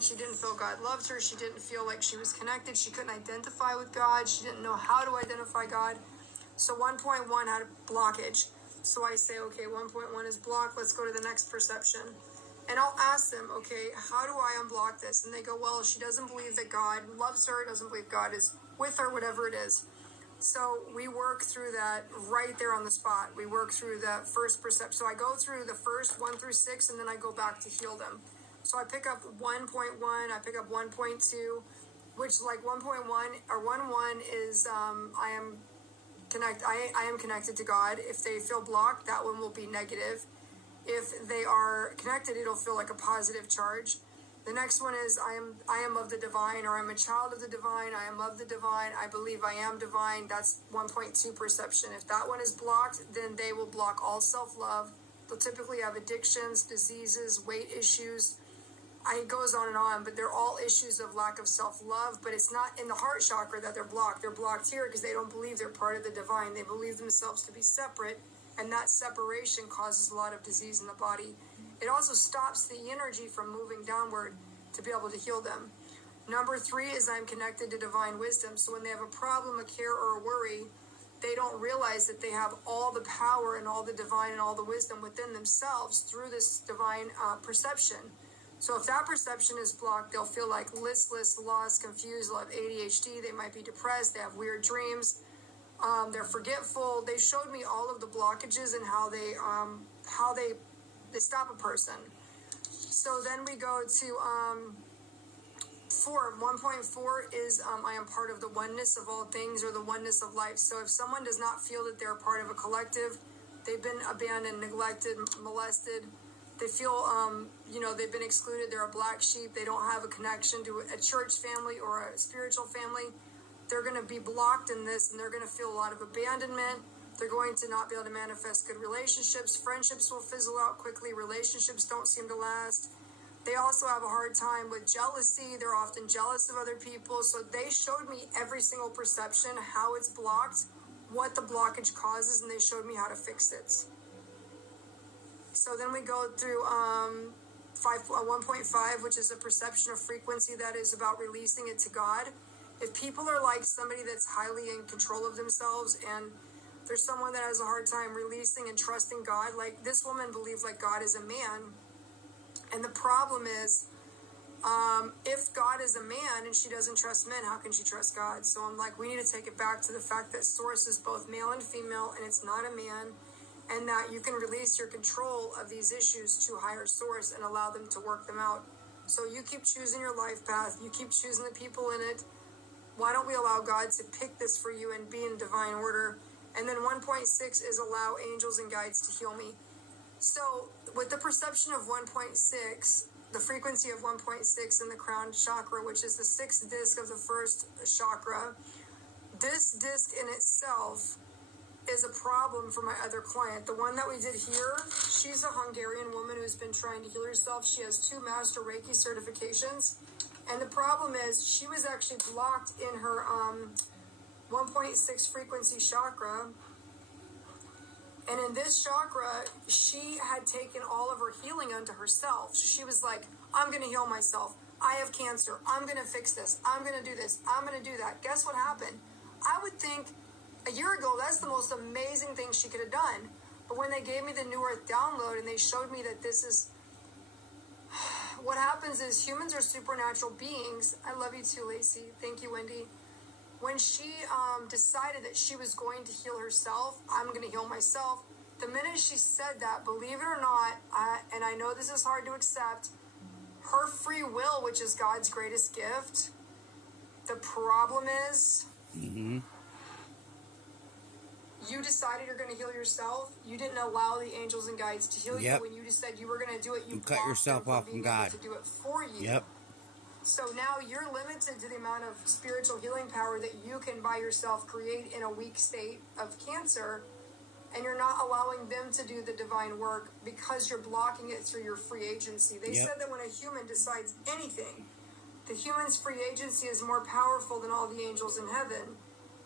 She didn't feel God loved her. She didn't feel like she was connected. She couldn't identify with God. She didn't know how to identify God. So 1.1 had a blockage. So I say, okay, 1.1 is blocked. Let's go to the next perception. And I'll ask them, okay, how do I unblock this? And they go, well, she doesn't believe that God loves her, doesn't believe God is with her, whatever it is. So we work through that right there on the spot. We work through that first perception. So I go through the first 1 through 6, and then I go back to heal them. So I pick up 1.1, I pick up 1.2, which like 1.1 or 1.1 is I am connected to God. If they feel blocked, that one will be negative. If they are connected, it'll feel like a positive charge. The next one is I am of the divine, or I'm a child of the divine. I am of the divine. I believe I am divine. That's 1.2 perception. If that one is blocked, then they will block all self-love. They'll typically have addictions, diseases, weight issues. It goes on, but they're all issues of lack of self-love. But it's not in the heart chakra that they're blocked. They're blocked here because they don't believe they're part of the divine. They believe themselves to be separate, and that separation causes a lot of disease in the body. It also stops the energy from moving downward to be able to heal them. Number 3 is I'm connected to divine wisdom. So when they have a problem, a care, or a worry, they don't realize that they have all the power and all the divine and all the wisdom within themselves through this divine perception. So if that perception is blocked, they'll feel like listless, lost, confused, they'll have ADHD, they might be depressed, they have weird dreams, they're forgetful. They showed me all of the blockages and how they stop a person. So then we go to 1.4 is I am part of the oneness of all things, or the oneness of life. So if someone does not feel that they're part of a collective, they've been abandoned, neglected, molested, they feel they've been excluded, they're a black sheep, they don't have a connection to a church family or a spiritual family, they're going to be blocked in this, and they're going to feel a lot of abandonment. They're going to not be able to manifest good relationships. Friendships will fizzle out quickly. Relationships don't seem to last. They also have a hard time with jealousy. They're often jealous of other people. So they showed me every single perception, how it's blocked, what the blockage causes, and they showed me how to fix it. So then we go through 1.5, which is a perception of frequency that is about releasing it to God. If people are like somebody that's highly in control of themselves, and there's someone that has a hard time releasing and trusting God, like this woman believed like God is a man. And the problem is, if God is a man and she doesn't trust men, how can she trust God? So I'm like, we need to take it back to the fact that source is both male and female, and it's not a man, and that you can release your control of these issues to higher source and allow them to work them out. So you keep choosing your life path, you keep choosing the people in it. Why don't we allow God to pick this for you and be in divine order? And then 1.6 is allow angels and guides to heal me. So with the perception of 1.6, the frequency of 1.6 in the crown chakra, which is the 6th disc of the first chakra, this disc in itself is a problem for my other client. The one that we did here, she's a Hungarian woman who's been trying to heal herself. She has 2 Master Reiki certifications. And the problem is she was actually blocked in her 1.6 frequency chakra. And in this chakra, she had taken all of her healing unto herself. So she was like, I'm going to heal myself. I have cancer. I'm going to fix this. I'm going to do this. I'm going to do that. Guess what happened? I would think a year ago, that's the most amazing thing she could have done. But when they gave me the New Earth download and they showed me that this is, what happens is humans are supernatural beings. I love you too, Lacey. Thank you, Wendy. When she decided that she was going to heal herself, I'm going to heal myself, the minute she said that, believe it or not, and I know this is hard to accept, her free will, which is God's greatest gift, the problem is, you decided you're going to heal yourself. You didn't allow the angels and guides to heal you. When you just said you were going to do it, you cut yourself off from God to do it for you. Yep. So now you're limited to the amount of spiritual healing power that you can by yourself create in a weak state of cancer, and you're not allowing them to do the divine work because you're blocking it through your free agency. They said that when a human decides anything, the human's free agency is more powerful than all the angels in heaven.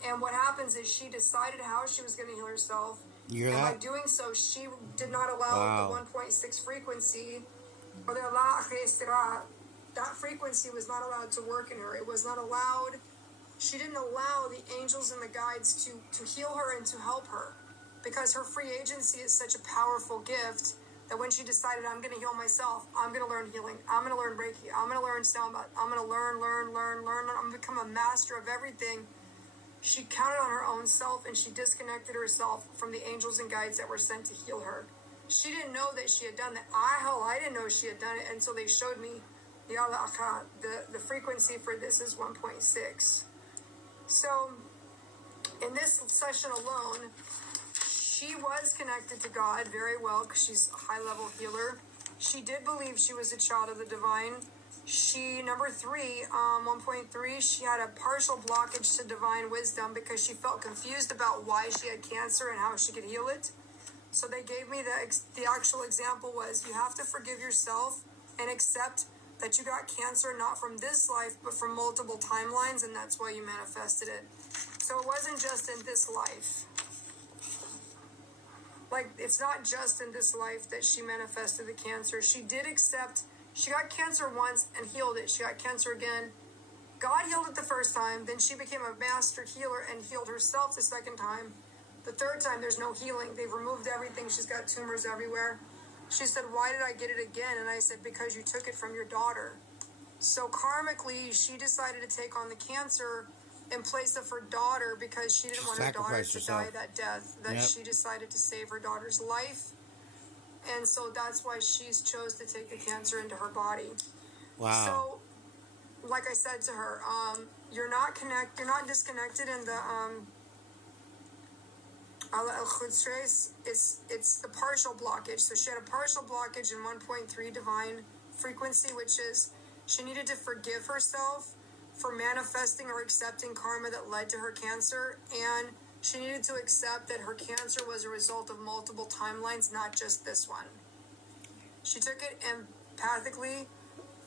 And what happens is she decided how she was going to heal herself. And by doing so, she did not allow the 1.6 frequency, or the la that frequency was not allowed to work in her. It was not allowed. She didn't allow the angels and the guides to heal her and to help her, because her free agency is such a powerful gift that when she decided, I'm going to heal myself, I'm going to learn healing, I'm going to learn Reiki, I'm going to learn Soundbath, I'm going to learn, I'm going to become a master of everything, she counted on her own self and she disconnected herself from the angels and guides that were sent to heal her. She didn't know that she had done that. I didn't know she had done it until they showed me the frequency for this is 1.6. So in this session alone, she was connected to God very well because she's a high-level healer. She did believe she was a child of the divine. She, number 3, 1.3, she had a partial blockage to divine wisdom because she felt confused about why she had cancer and how she could heal it. So they gave me the actual example was you have to forgive yourself and accept that you got cancer not from this life but from multiple timelines, and that's why you manifested it. So it wasn't just in this life. Like, it's not just in this life that she manifested the cancer. She did accept, she got cancer once and healed it. She got cancer again. God healed it the first time. Then she became a master healer and healed herself the second time. The third time, there's no healing. They've removed everything. She's got tumors everywhere. She said, why did I get it again? And I said, because you took it from your daughter. So karmically, she decided to take on the cancer in place of her daughter because she didn't want her daughter to die that death, that she decided to save her daughter's life. And so that's why she's chose to take the cancer into her body. Wow. So, like I said to her, you're not disconnected in the it's the partial blockage. So she had a partial blockage in 1.3 divine frequency, which is she needed to forgive herself for manifesting or accepting karma that led to her cancer, and she needed to accept that her cancer was a result of multiple timelines, not just this one. She took it empathically.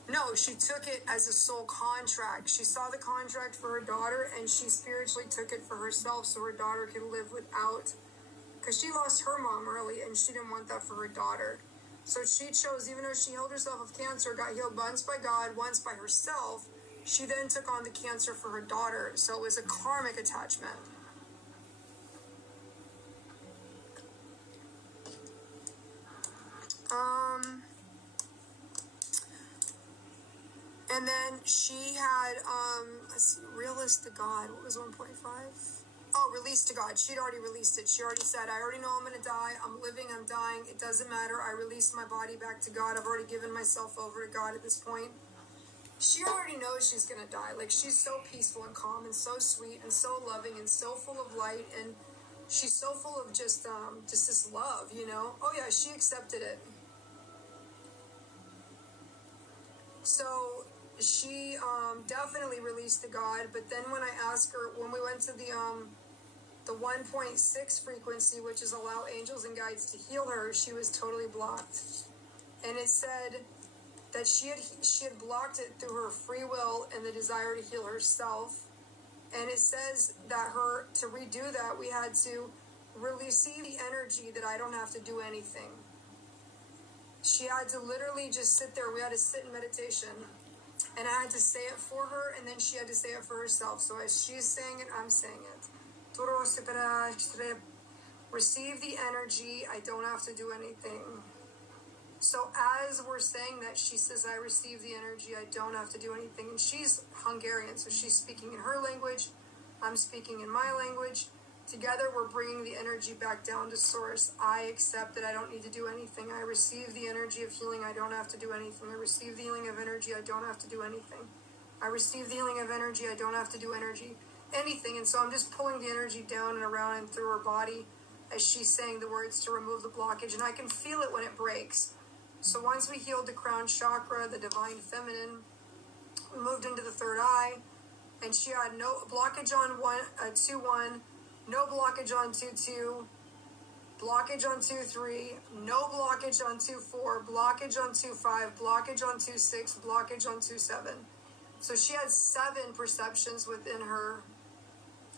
No, she took it as a soul contract. She saw the contract for her daughter, and she spiritually took it for herself so her daughter could live without, because she lost her mom early, and she didn't want that for her daughter. So she chose, even though she healed herself of cancer, got healed once by God, once by herself, she then took on the cancer for her daughter. So it was a karmic attachment. And then she had, let's see, realist to God. What was 1.5? Oh, release to God. She'd already released it. She already said, I already know I'm going to die. I'm living, I'm dying. It doesn't matter. I release my body back to God. I've already given myself over to God at this point. She already knows she's going to die. Like, she's so peaceful and calm and so sweet and so loving and so full of light. And she's so full of just this love, you know? Oh, yeah, she accepted it. So she definitely released to God. But then when I asked her, when we went to the 1.6 frequency, which is allow angels and guides to heal her, she was totally blocked. And it said that she had blocked it through her free will and the desire to heal herself. And it says that to redo that, we had to receive the energy that I don't have to do anything. She had to literally just sit there. We had to sit in meditation. And I had to say it for her, and then she had to say it for herself. So as she's saying it, I'm saying it. Receive the energy. I don't have to do anything. So as we're saying that, she says, I receive the energy. I don't have to do anything. And she's Hungarian, so she's speaking in her language. I'm speaking in my language. Together, we're bringing the energy back down to source. I accept that I don't need to do anything. I receive the energy of healing. I don't have to do anything. I receive the healing of energy. I don't have to do anything. I receive the healing of energy. I don't have to do anything. And so I'm just pulling the energy down and around and through her body as she's saying the words to remove the blockage. And I can feel it when it breaks. So once we healed the crown chakra, the divine feminine, we moved into the third eye. And she had no blockage on 2-1, no blockage on 2-2, blockage on 2-3, no blockage on 2-4, blockage on 2-5, blockage on 2-6, blockage on 2-7. So she had 7 perceptions within her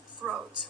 throat.